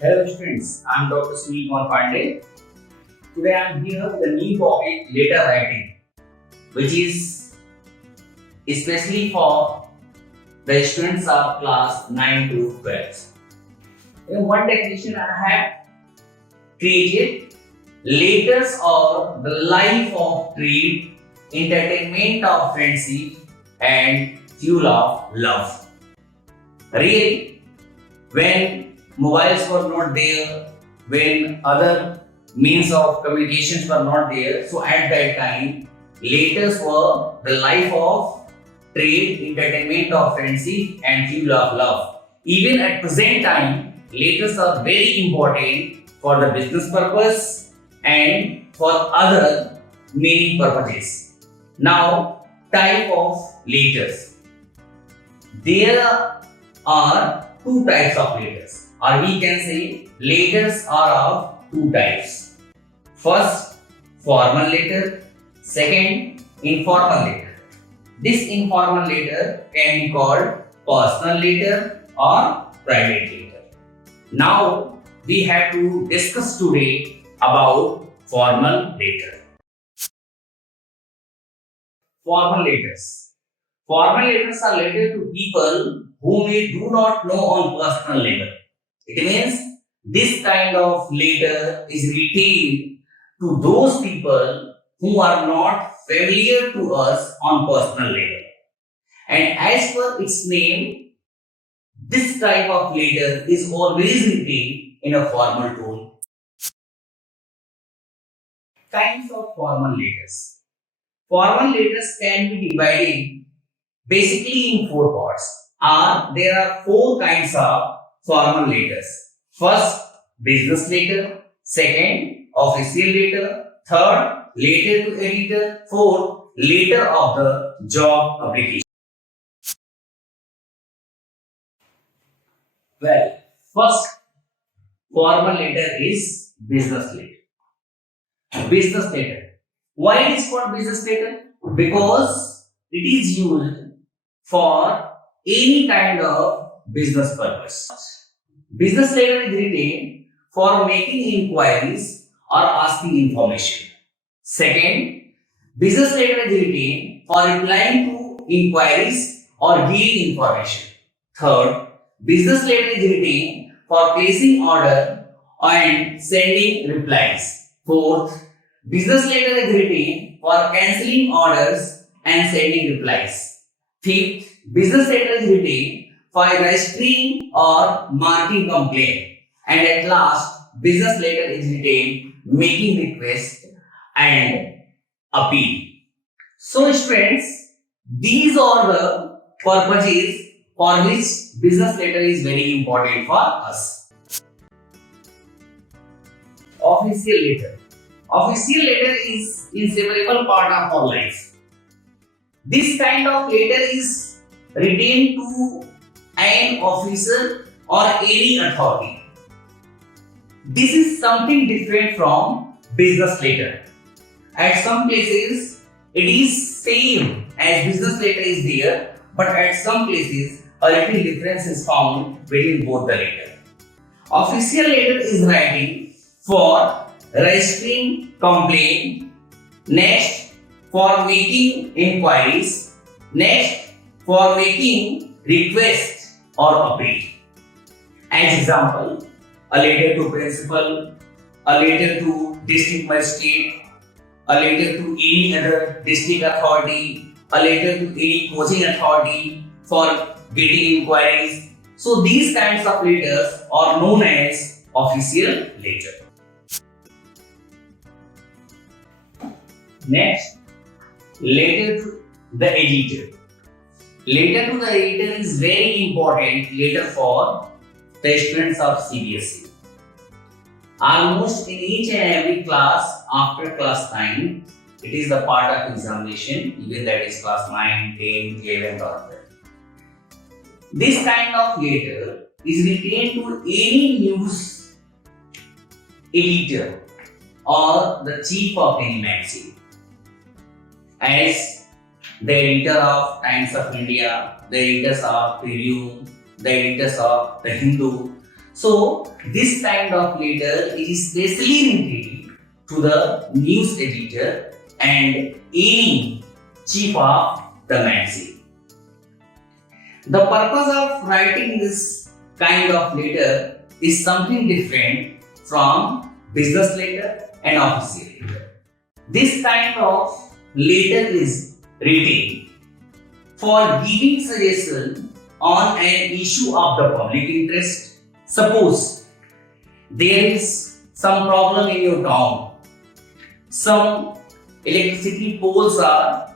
Hello students, I am Dr. Sunil Kumar Pandey. Today I am here with a new topic, letter writing, which is especially for the students of class 9 to 12. In one definition I have created letters are the life of trade, entertainment of friendship and fuel of love. Really, when mobiles were not there, when other means of communications were not there, so at that time, letters were the life of trade, entertainment of friendship, and fuel of love. Even at present time, letters are very important for the business purpose and for other meaning purposes. Now, type of letters. There are two types of letters, or we can say letters are of two types. First, formal letter. Second, informal letter. This informal letter can be called personal letter or private letter. Now, we have to discuss today about formal letter. Formal letters. Formal letters are letters to people whom we do not know on personal level. It means this kind of letter is written to those people who are not familiar to us on personal level. And as per its name, this type of letter is always written in a formal tone. Kinds of formal letters. Formal letters can be divided basically in four parts. There are four kinds of formal letters. First, business letter. Second, official letter. Third, letter to editor. Fourth, letter of the job application. Well, first formal letter is business letter. Business letter. Why it is called business letter? Because it is used for any kind of business purpose. Business letter is written for making inquiries or asking information. Second, business letter is written for replying to inquiries or giving information. Third, business letter is written for placing order and sending replies. Fourth, business letter is written for cancelling orders and sending replies. Fifth, business letter is written for registering or marking complaint. And at last, business letter is written making request and appeal. So students, these are the purposes for which business letter is very important for us. Official letter. Official letter is inseparable part of our life. This kind of letter is written to an officer or any authority. This is something different from business letter. At some places, it is same as business letter is there, but at some places, a little difference is found between both the letter. Official letter is writing for registering complaint, next for making inquiries, next for making request or appeal. As example, a letter to principal, a letter to district magistrate, a letter to any other district authority, a letter to any coaching authority for getting inquiries. So these kinds of letters are known as official letter. Next, letter to the editor. Letter to the editor is very important letter for the students of CBSE. Almost in each and every class after class 9, it is the part of examination, even that is class 9, 10, 11 or 12. This kind of letter is written to any news editor or the chief of any magazine. As the editor of Times of India, the editors of Tribune, the editors of The Hindu, So this kind of letter is specially written to the news editor and any chief of the magazine. The purpose of writing this kind of letter is something different from business letter and official letter. This kind of letter is written for giving suggestion on an issue of the public interest. Suppose there is some problem in your town. Some electricity poles are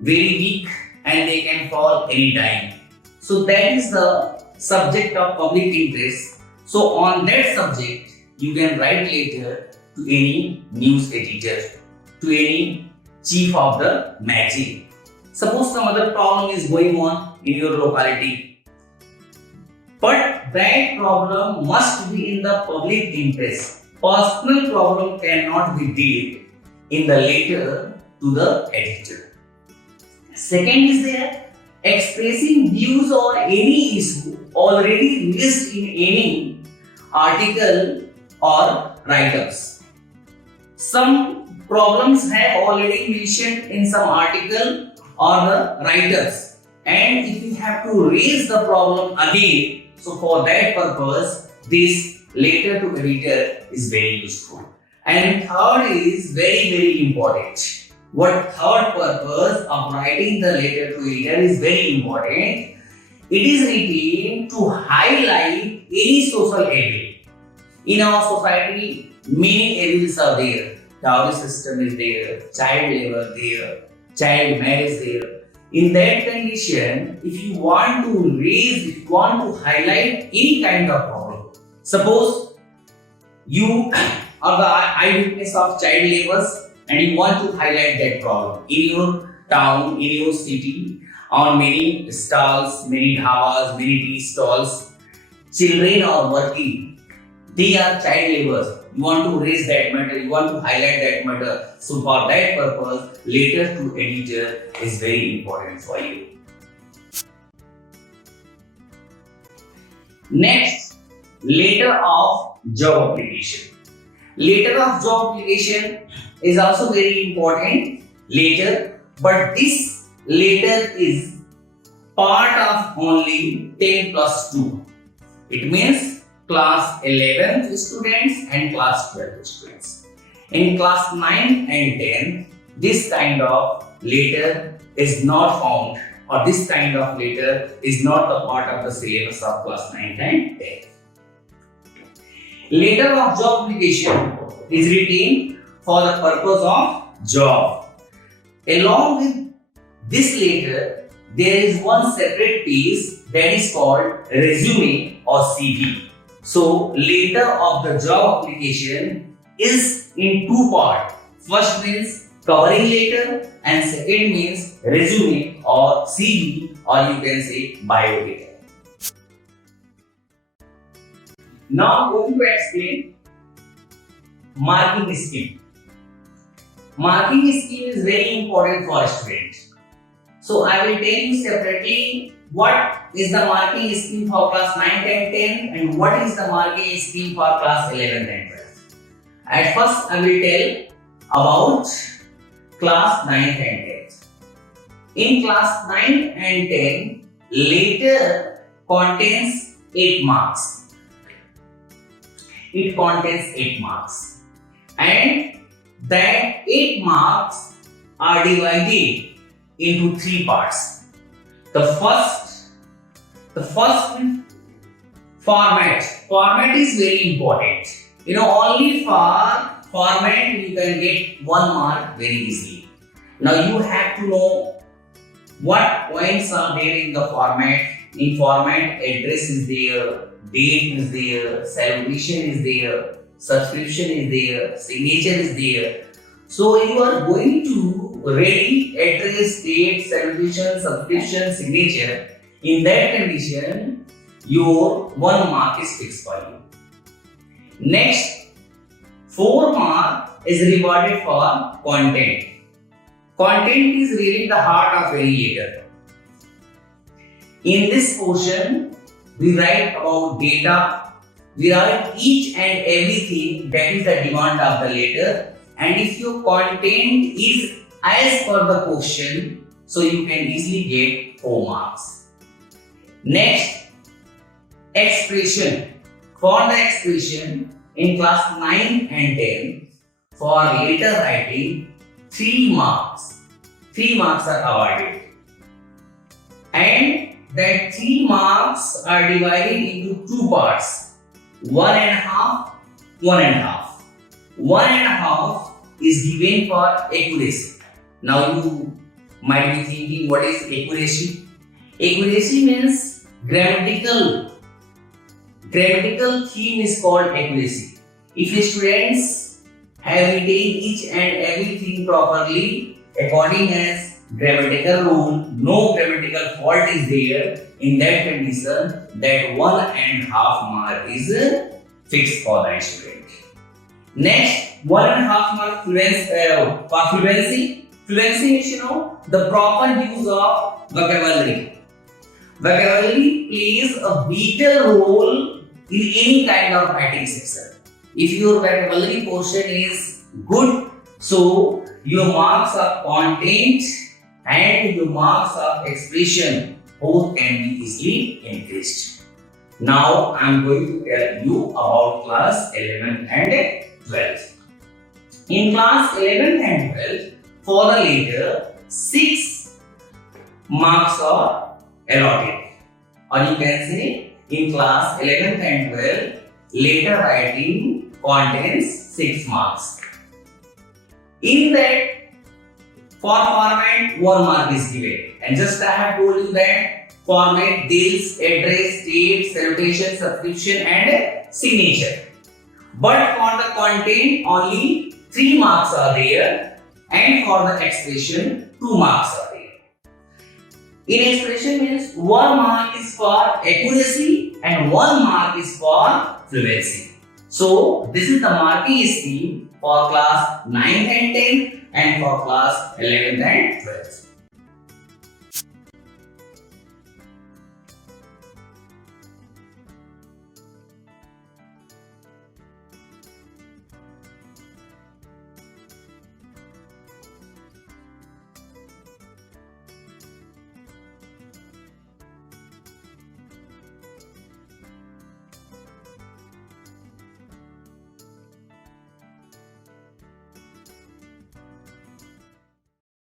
very weak and they can fall anytime. So that is the subject of public interest. So on that subject, you can write letter to any news editor, to any chief of the magazine. Suppose some other problem is going on in your locality, but that problem must be in the public interest. Personal problem cannot be dealt in the letter to the editor. Second is there expressing views on any issue already raised in any article or write-ups. Some problems have already mentioned in some article or the write-ups, and if you have to raise the problem again, so for that purpose, this letter to editor is very useful. And third is very important. What third purpose of writing the letter to editor is very important. It is written to highlight any social evil. In our society, many evils are there. Dowry system is there, child labor there, child marriage there. In that condition, if you want to highlight any kind of problem, suppose you are the eyewitness of child labors and you want to highlight that problem in your town, in your city, on many stalls, many dhabas, many tea stalls, children are working, they are child laborers. You want to raise that matter, you want to highlight that matter. So for that purpose, letter to editor is very important for you. Next, letter of job application. Letter of job application is also very important letter, but this letter is part of only 10 plus 2. It means class 11th students and class 12th students. In class 9 and 10, this kind of letter is not found, or this kind of letter is not a part of the syllabus of class 9 and 10. Letter of job application is written for the purpose of job. Along with this letter, there is one separate piece that is called resume or CV. So, letter of the job application is in two parts. First means covering letter and second means resume or CV, or you can say bio data. Now, I'm going to explain marking scheme. Marking scheme is very important for students. So, I will tell you separately what is the marking scheme for class 9 and 10 and what is the marking scheme for class 11 and 12. At first, I will tell about class 9 and 10. In class 9 and 10, letter contains 8 marks. It contains 8 marks. And that 8 marks are divided into 3 parts. The first format. Format is very important. Only for format you can get 1 mark very easily. Now you have to know what points are there in the format. In format, address is there, date is there, celebration is there, subscription is there, signature is there. So you are going to ready address, date, celebration, subscription, signature. In that condition, your 1 mark is fixed for you. Next, 4 mark is rewarded for content. Content is really the heart of any letter. In this portion, we write about data, we write each and everything that is the demand of the letter, and if your content is as per the question, so you can easily get 4 marks. Next, expression. For the expression in class 9 and 10, for letter writing, 3 marks. 3 marks are awarded. And that 3 marks are divided into 2 parts. 1.5, 1.5. 1.5 is given for accuracy. Now you might be thinking, what is accuracy? Accuracy means grammatical theme is called accuracy. If the students have written each and everything properly according as grammatical rule, no grammatical fault is there, in that condition, that 1.5 mark is fixed for the student. Next, 1.5 mark for fluency. Fluency means, the proper use of vocabulary. Vocabulary plays a vital role in any kind of writing section. If your vocabulary portion is good, so your marks of content and your marks of expression both can be easily increased. Now I am going to tell you about class 11 and 12. In class 11 and 12, for the letter, 6 marks are allotted. Or you can say, in class 11th and 12th, letter writing contains 6 marks. In that, for format, 1 mark is given. And just I have told you that format deals address, date, salutation, subscription and signature. But for the content, only 3 marks are there, and for the expression, 2 marks are there. In expression means 1 mark is for accuracy and 1 mark is for fluency. So this is the marking scheme for class 9th and 10th and for class 11th and 12th.